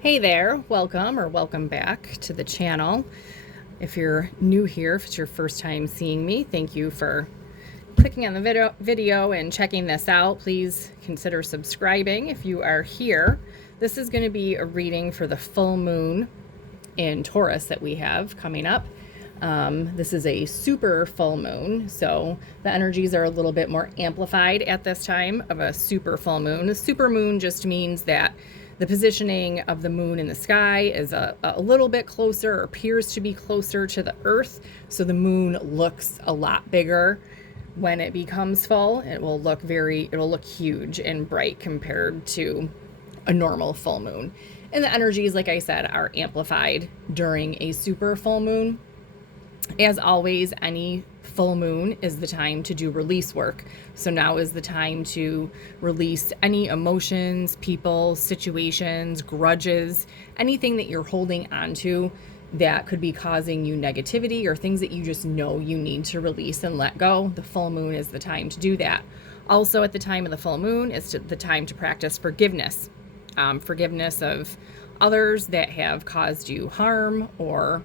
Hey there, welcome or welcome back to the channel. If you're new here, if it's your first time seeing me, thank you for clicking on the video and checking this out. Please consider subscribing if you are here. This is going to be a reading for the full moon in Taurus that we have coming up. This is a super full moon, so the energies are a little bit more amplified at this time of a super full moon. A super moon just means that the positioning of the moon in the sky is a little bit closer, or appears to be closer to the earth, so the moon looks a lot bigger when it becomes full. It'll look huge and bright compared to a normal full moon. And the energies, like I said, are amplified during a super full moon. As always, any full moon is the time to do release work. So now is the time to release any emotions, people, situations, grudges, anything that you're holding onto that could be causing you negativity, or things that you just know you need to release and let go. The full moon is the time to do that. Also, at the time of the full moon is the time to practice forgiveness. Forgiveness of others that have caused you harm, or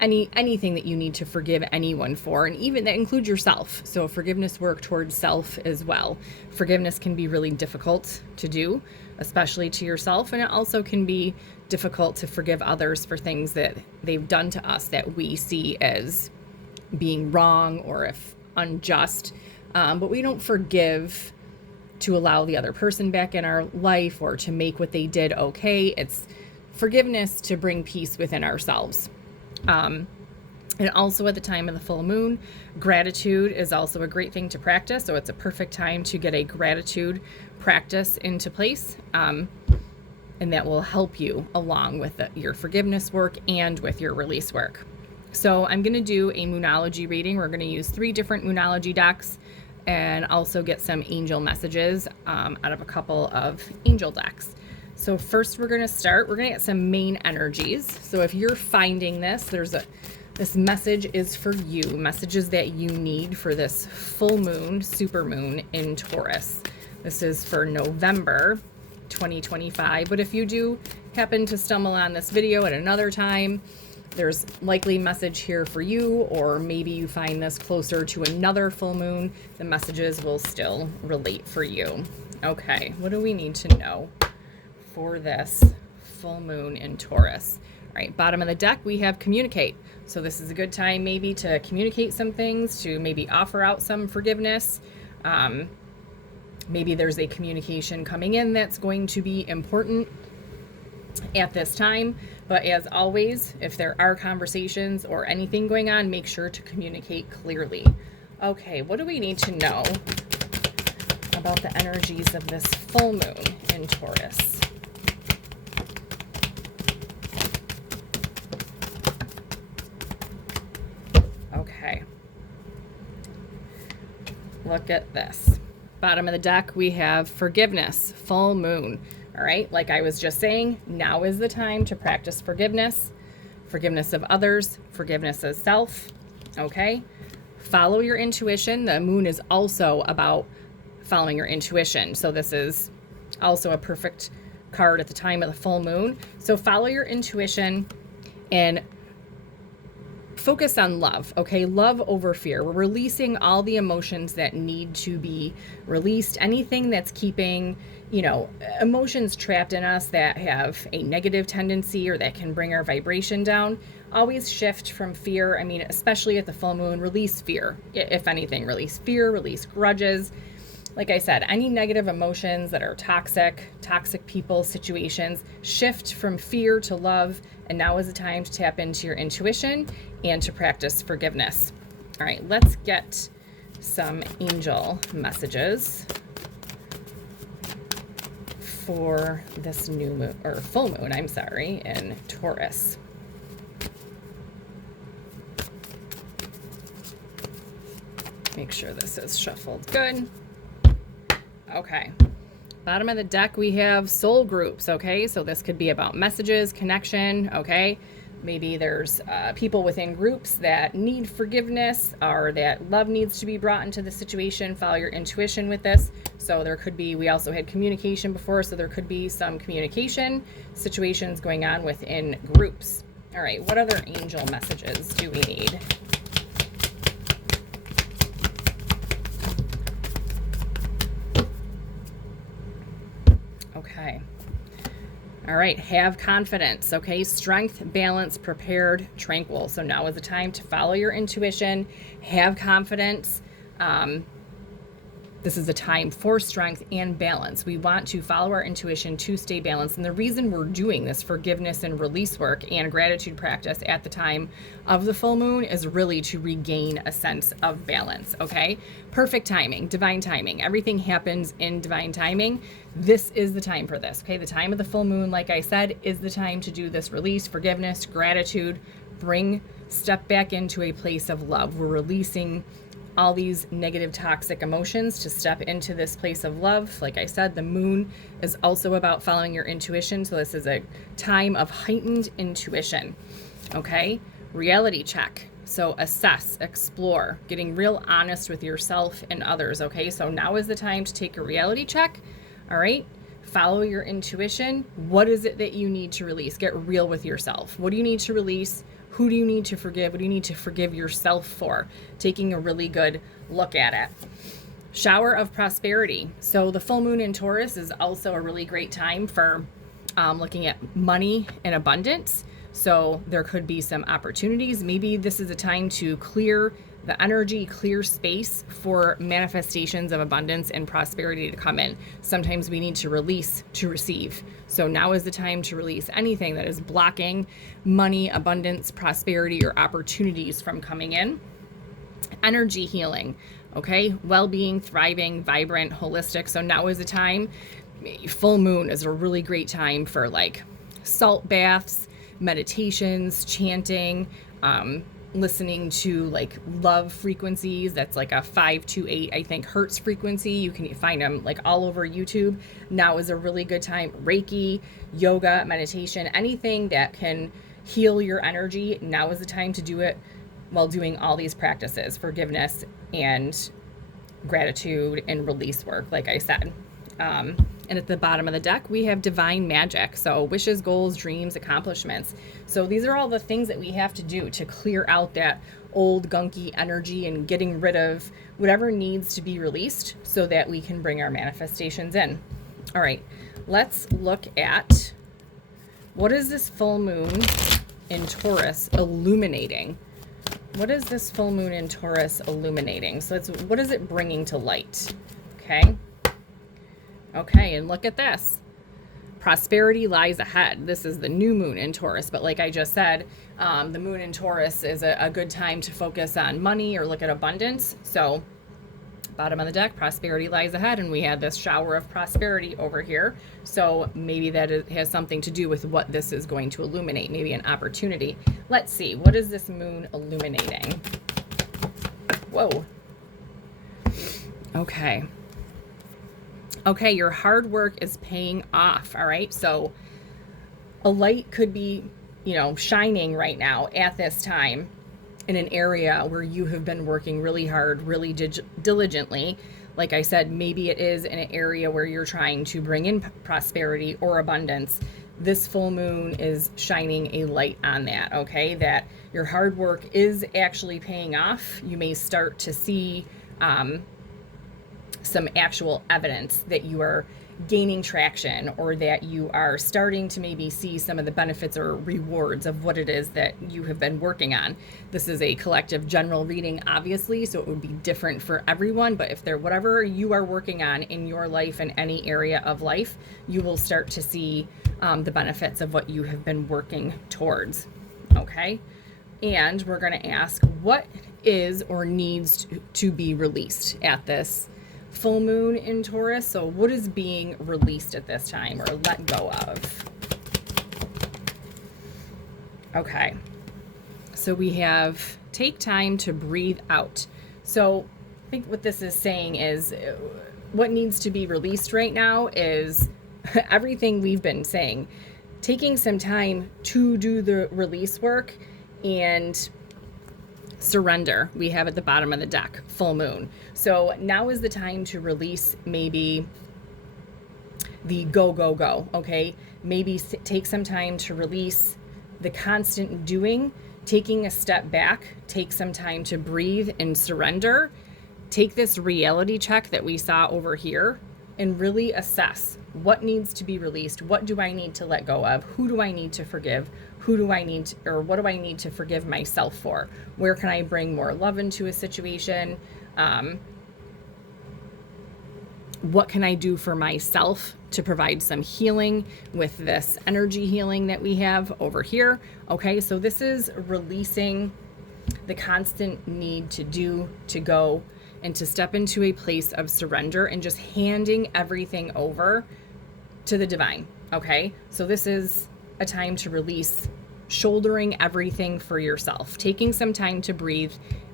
anything that you need to forgive anyone for, and even that includes yourself. So forgiveness work towards self as well. Forgiveness can be really difficult to do, especially to yourself, and it also can be difficult to forgive others for things that they've done to us that we see as being wrong or if unjust, but we don't forgive to allow the other person back in our life or to make what they did okay. It's forgiveness to bring peace within ourselves. And also at the time of the full moon, gratitude is also a great thing to practice. So it's a perfect time to get a gratitude practice into place. And that will help you along with your forgiveness work and with your release work. So I'm going to do a moonology reading. We're going to use 3 different moonology decks and also get some angel messages out of a couple of angel decks. So first we're going to get some main energies. So if you're finding this, this message is for you, messages that you need for this full moon, super moon in Taurus. This is for November 2025. But if you do happen to stumble on this video at another time, there's likely message here for you, or maybe you find this closer to another full moon, the messages will still relate for you. Okay, what do we need to know for this full moon in Taurus? All right, bottom of the deck, we have communicate. So this is a good time maybe to communicate some things, to maybe offer out some forgiveness. Maybe there's a communication coming in that's going to be important at this time. But as always, if there are conversations or anything going on, make sure to communicate clearly. Okay, what do we need to know about the energies of this full moon in Taurus? Okay. Look at this. Bottom of the deck, we have forgiveness, full moon. All right, like I was just saying, now is the time to practice forgiveness, forgiveness of others, forgiveness of self. Okay, follow your intuition. The moon is also about following your intuition. So this is also a perfect card at the time of the full moon. So follow your intuition and focus on love, okay? Love over fear. We're releasing all the emotions that need to be released. Anything that's keeping, emotions trapped in us that have a negative tendency or that can bring our vibration down. Always shift from fear. I mean, especially at the full moon, release fear. If anything, release fear, release grudges. Like I said, any negative emotions that are toxic people, situations, shift from fear to love. And now is the time to tap into your intuition and to practice forgiveness. All right, let's get some angel messages for this new moon, or full moon, in Taurus. Make sure this is shuffled good. Okay. Bottom of the deck, we have soul groups, okay? So this could be about messages, connection, okay? Maybe there's people within groups that need forgiveness or that love needs to be brought into the situation. Follow your intuition with this. So there could be, we also had communication before, so there could be some communication situations going on within groups. All right, what other angel messages do we need? Okay. All right, have confidence, okay? Strength, balance, prepared, tranquil. So now is the time to follow your intuition, have confidence. This is a time for strength and balance. We want to follow our intuition to stay balanced. And the reason we're doing this forgiveness and release work and gratitude practice at the time of the full moon is really to regain a sense of balance, okay? Perfect timing, divine timing. Everything happens in divine timing. This is the time for this, okay? The time of the full moon, like I said, is the time to do this release, forgiveness, gratitude, step back into a place of love. We're releasing all these negative toxic emotions to step into this place of love. Like I said, the moon is also about following your intuition. So this is a time of heightened intuition. Okay. Reality check. So assess, explore, getting real honest with yourself and others. Okay. So now is the time to take a reality check. All right. Follow your intuition. What is it that you need to release? Get real with yourself. What do you need to release? Who do you need to forgive? What do you need to forgive yourself for? Taking a really good look at it. Shower of prosperity. So the full moon in Taurus is also a really great time for looking at money and abundance. So there could be some opportunities. Maybe this is a time to clear the energy, clear space for manifestations of abundance and prosperity to come in. Sometimes we need to release to receive. So now is the time to release anything that is blocking money, abundance, prosperity, or opportunities from coming in. Energy healing, okay? Well-being, thriving, vibrant, holistic. So now is the time. Full moon is a really great time for like salt baths, meditations, chanting, listening to like love frequencies. That's like a 528, I think, hertz frequency. You can find them like all over YouTube. Now is a really good time. Reiki, yoga, meditation, anything that can heal your energy. Now is the time to do it while doing all these practices, forgiveness and gratitude and release work, like I said. And at the bottom of the deck, we have divine magic. So wishes, goals, dreams, accomplishments. So these are all the things that we have to do to clear out that old gunky energy and getting rid of whatever needs to be released so that we can bring our manifestations in. All right, let's look at what is this full moon in Taurus illuminating? What is this full moon in Taurus illuminating? So what is it bringing to light? Okay. Okay, and look at this. Prosperity lies ahead. This is the new moon in Taurus, but like I just said, the moon in Taurus is a good time to focus on money or look at abundance. So bottom of the deck, prosperity lies ahead, and we had this shower of prosperity over here. So maybe that has something to do with what this is going to illuminate, maybe an opportunity. Let's see, what is this moon illuminating? Whoa. Okay. Okay, your hard work is paying off, all right? So a light could be, shining right now at this time in an area where you have been working really hard, really diligently. Like I said, maybe it is in an area where you're trying to bring in prosperity or abundance. This full moon is shining a light on that, okay? That your hard work is actually paying off. You may start to see some actual evidence that you are gaining traction, or that you are starting to maybe see some of the benefits or rewards of what it is that you have been working on. This is a collective general reading, obviously, so it would be different for everyone, but if they're whatever you are working on in your life, in any area of life, you will start to see the benefits of what you have been working towards. Okay. And we're going to ask, what is or needs to be released at this full moon in Taurus? So what is being released at this time or let go of? Okay. So we have take time to breathe out. So I think what this is saying is what needs to be released right now is everything we've been saying. taking some time to do the release work and surrender. We have at the bottom of the deck, full moon. So now is the time to release maybe the go, go, go, okay? Maybe take some time to release the constant doing, taking a step back, take some time to breathe and surrender. Take this reality check that we saw over here and really assess what needs to be released. What do I need to let go of? Who do I need to forgive? Who do I need to, or what do I need to forgive myself for? Where can I bring more love into a situation? What can I do for myself to provide some healing with this energy healing that we have over here? Okay, so this is releasing the constant need to do, to go, and to step into a place of surrender and just handing everything over to the divine. Okay, so this is a time to release, shouldering everything for yourself, taking some time to breathe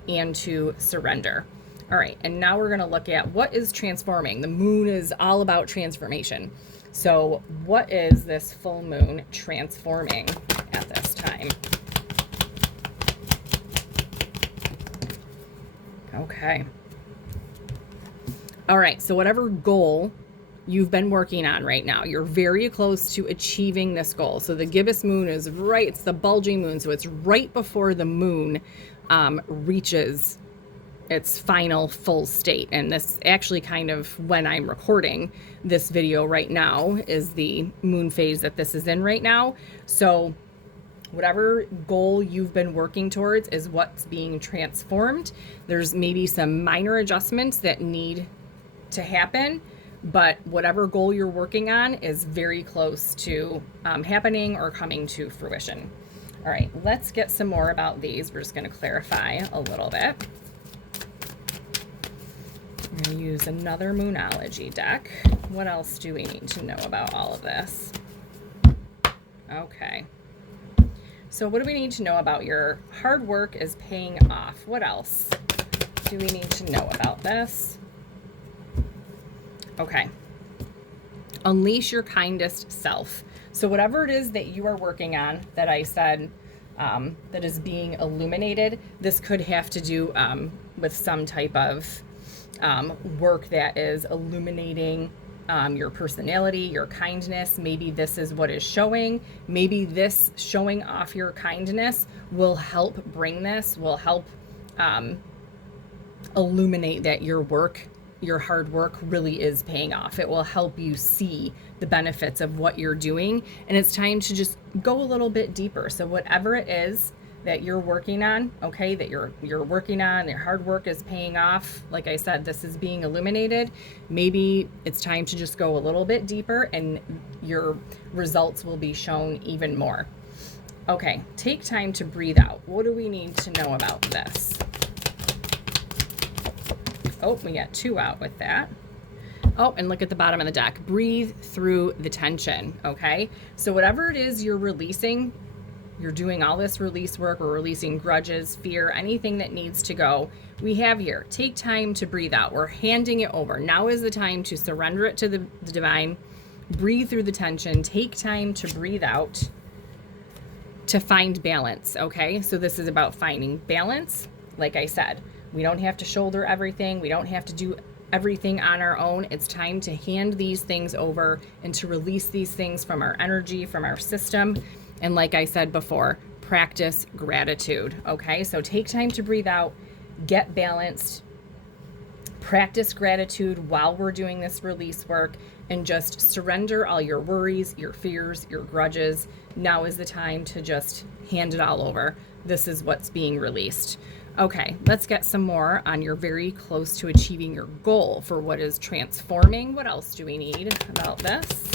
and to surrender. All right, and now we're going to look at what is transforming. The moon is all about transformation. So what is this full moon transforming at this time? Okay. All right, so whatever goal you've been working on right now, you're very close to achieving this goal. So the gibbous moon is right, it's the bulging moon, so it's right before the moon reaches its final full state. And this actually kind of, when I'm recording this video right now, is the moon phase that this is in right now. So whatever goal you've been working towards is what's being transformed. There's maybe some minor adjustments that need to happen, but whatever goal you're working on is very close to happening or coming to fruition. All right, let's get some more about these. We're just going to clarify a little bit. I'm going to use another Moonology deck. What else do we need to know about all of this? Okay. So what do we need to know about your hard work is paying off? What else do we need to know about this? Okay. Unleash your kindest self. So whatever it is that you are working on that I said that is being illuminated, this could have to do with some type of work that is illuminating your personality, your kindness. Maybe this is what is showing. Maybe this showing off your kindness will help bring this, will help illuminate that your work, your hard work really is paying off. It will help you see the benefits of what you're doing. And it's time to just go a little bit deeper. So whatever it is that you're working on, okay, that you're working on, your hard work is paying off. Like I said, this is being illuminated. Maybe it's time to just go a little bit deeper and your results will be shown even more. Okay, take time to breathe out. What do we need to know about this? Oh, we got 2 out with that. Oh, and look at the bottom of the deck. Breathe through the tension, okay? So whatever it is you're releasing, you're doing all this release work, or releasing grudges, fear, anything that needs to go, we have here, take time to breathe out. We're handing it over. Now is the time to surrender it to the divine, breathe through the tension, take time to breathe out, to find balance, okay? So this is about finding balance. Like I said, we don't have to shoulder everything. We don't have to do everything on our own. It's time to hand these things over and to release these things from our energy, from our system. And like I said before, practice gratitude, okay? So take time to breathe out, get balanced, practice gratitude while we're doing this release work, and just surrender all your worries, your fears, your grudges. Now is the time to just hand it all over. This is what's being released. Okay, let's get some more on you're very close to achieving your goal for what is transforming. What else do we need about this?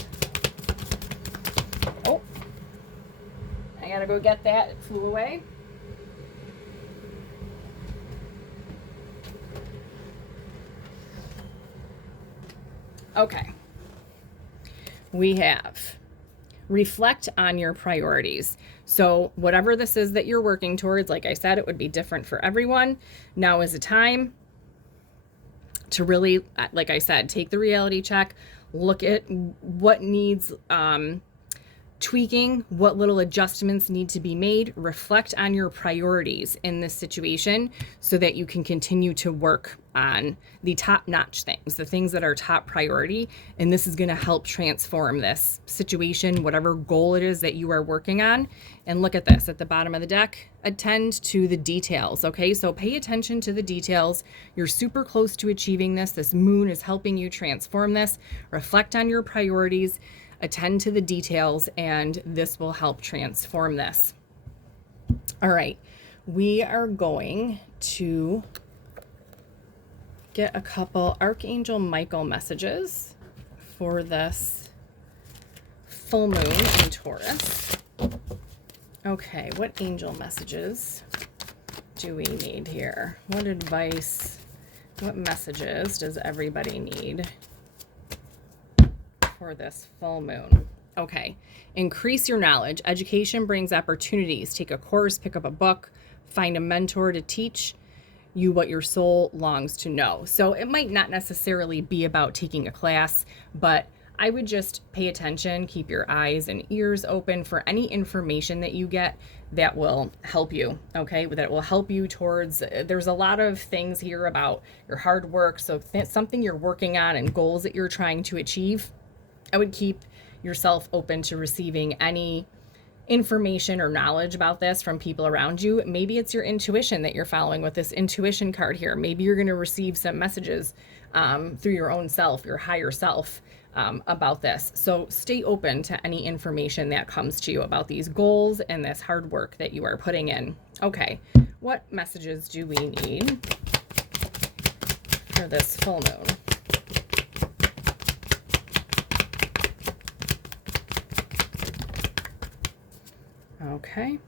Oh, I gotta go get that. It flew away. Okay, we have reflect on your priorities. So whatever this is that you're working towards, like I said, it would be different for everyone. Now is the time to really, like I said, take the reality check, look at what needs tweaking, what little adjustments need to be made. Reflect on your priorities in this situation so that you can continue to work on the top-notch things, the things that are top priority. And this is going to help transform this situation, whatever goal it is that you are working on. And look at this at the bottom of the deck. Attend to the details. Okay, so pay attention to the details. You're super close to achieving this. This moon is helping you transform this. Reflect on your priorities. Attend to the details, and this will help transform this. All right, we are going to get a couple Archangel Michael messages for this full moon in Taurus. Okay, what angel messages do we need here? What advice, what messages does everybody need for this full moon? Okay, increase your knowledge. Education brings opportunities. Take a course, pick up a book, find a mentor to teach you what your soul longs to know. So it might not necessarily be about taking a class, but I would just pay attention, keep your eyes and ears open for any information that you get that will help you, okay? That will help you towards, there's a lot of things here about your hard work. So something you're working on and goals that you're trying to achieve, I would keep yourself open to receiving any information or knowledge about this from people around you. Maybe it's your intuition that you're following with this intuition card here. Maybe you're going to receive some messages through your own self, your higher self, about this. So stay open to any information that comes to you about these goals and this hard work that you are putting in. Okay, what messages do we need for this full moon? Okay.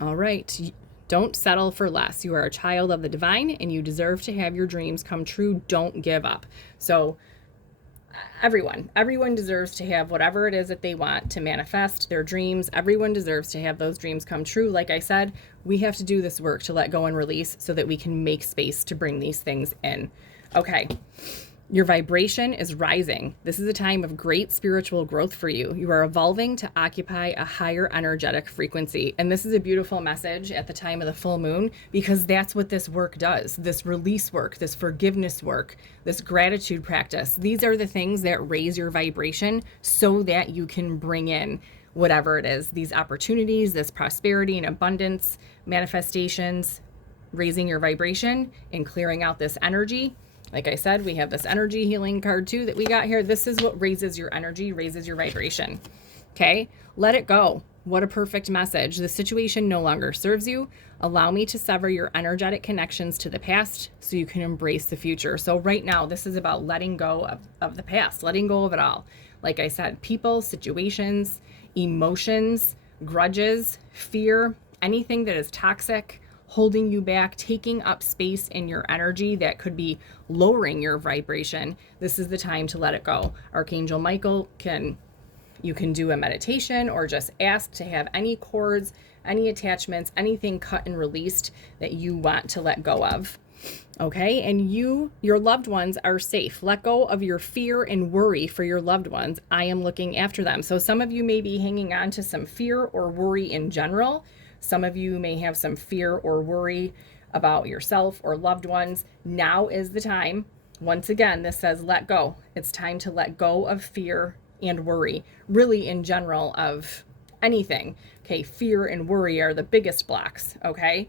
All right. Don't settle for less. You are a child of the divine and you deserve to have your dreams come true. Don't give up. So everyone deserves to have whatever it is that they want to manifest their dreams. Everyone deserves to have those dreams come true. Like I said, we have to do this work to let go and release so that we can make space to bring these things in. Okay. Your vibration is rising. This is a time of great spiritual growth for you. You are evolving to occupy a higher energetic frequency. And this is a beautiful message at the time of the full moon, because that's what this work does. This release work, this forgiveness work, this gratitude practice. These are the things that raise your vibration so that you can bring in whatever it is, these opportunities, this prosperity and abundance, manifestations, raising your vibration and clearing out this energy. Like I said, we have this energy healing card too that we got here. This is what raises your energy, raises your vibration. Okay, let it go. What a perfect message. The situation no longer serves you. Allow me to sever your energetic connections to the past so you can embrace the future. So right now, this is about letting go of the past, letting go of it all. Like I said, people, situations, emotions, grudges, fear, anything that is toxic, holding you back, taking up space in your energy that could be lowering your vibration. This is the time to let it go. Archangel Michael you can do a meditation or just ask to have any cords, any attachments, anything cut and released that you want to let go of. Okay, and your loved ones are safe. Let go of your fear and worry for your loved ones. I am looking after them. So some of you may be hanging on to some fear or worry in general. Some of you may have some fear or worry about yourself or loved ones. Now is the time. Once again, this says let go. It's time to let go of fear and worry, really in general of anything. Okay, fear and worry are the biggest blocks, okay?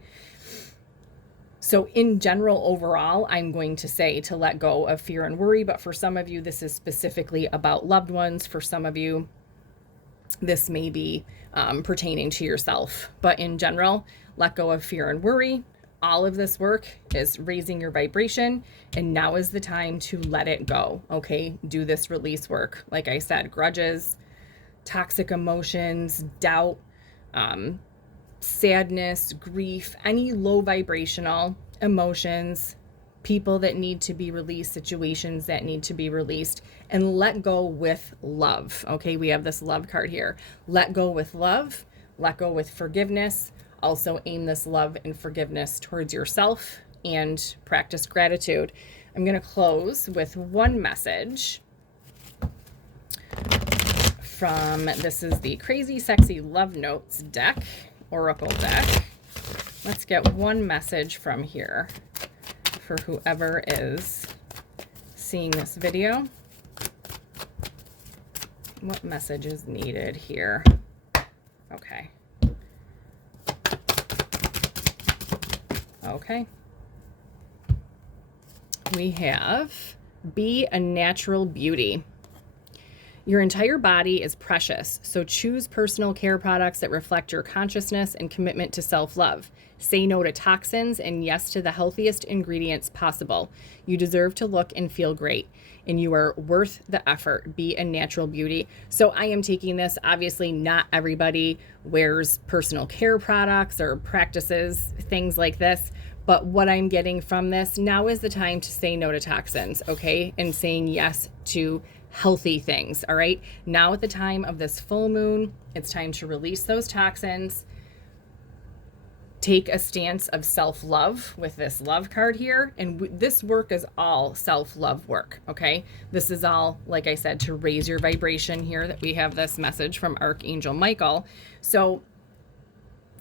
So in general, overall, I'm going to say to let go of fear and worry, but for some of you, this is specifically about loved ones. For some of you, this may be pertaining to yourself, but in general, let go of fear and worry. All of this work is raising your vibration, and now is the time to let it go. Okay, do this release work. Like I said, grudges, toxic emotions, doubt, sadness, grief, any low vibrational emotions, people that need to be released, situations that need to be released, and let go with love. Okay, we have this love card here. Let go with love, let go with forgiveness. Also aim this love and forgiveness towards yourself and practice gratitude. I'm going to close with one message this is the Crazy Sexy Love Notes deck, Oracle deck. Let's get one message from here for whoever is seeing this video. What message is needed here? Okay. Okay. We have be a natural beauty. Your entire body is precious, so choose personal care products that reflect your consciousness and commitment to self-love. Say no to toxins and yes to the healthiest ingredients possible. You deserve to look and feel great, and you are worth the effort. Be a natural beauty. So I am taking this, obviously not everybody wears personal care products or practices things like this, but what I'm getting from this, now is the time to say no to toxins, okay? And saying yes to healthy things, all right? Now at the time of this full moon, it's time to release those toxins. Take a stance of self-love with this love card here. And this work is all self-love work, okay? This is all, like I said, to raise your vibration here, that we have this message from Archangel Michael. So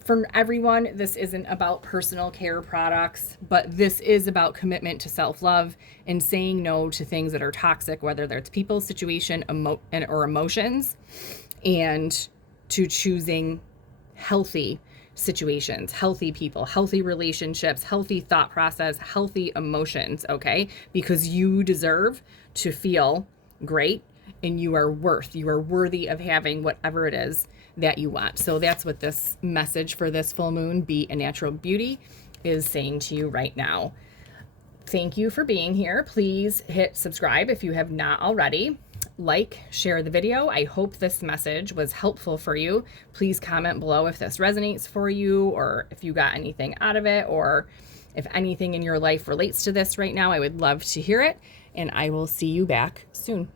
for everyone, this isn't about personal care products, but this is about commitment to self-love and saying no to things that are toxic, whether that's people, situation, or emotions, and to choosing healthy situations, healthy people, healthy relationships, healthy thought process, healthy emotions, okay? Because you deserve to feel great, and you are worthy of having whatever it is that you want. So that's what this message for this full moon, be a natural beauty, is saying to you right now. Thank you for being here. Please hit subscribe if you have not already. Like, share the video. I hope this message was helpful for you. Please comment below if this resonates for you, or if you got anything out of it, or if anything in your life relates to this right now. I would love to hear it, and I will see you back soon.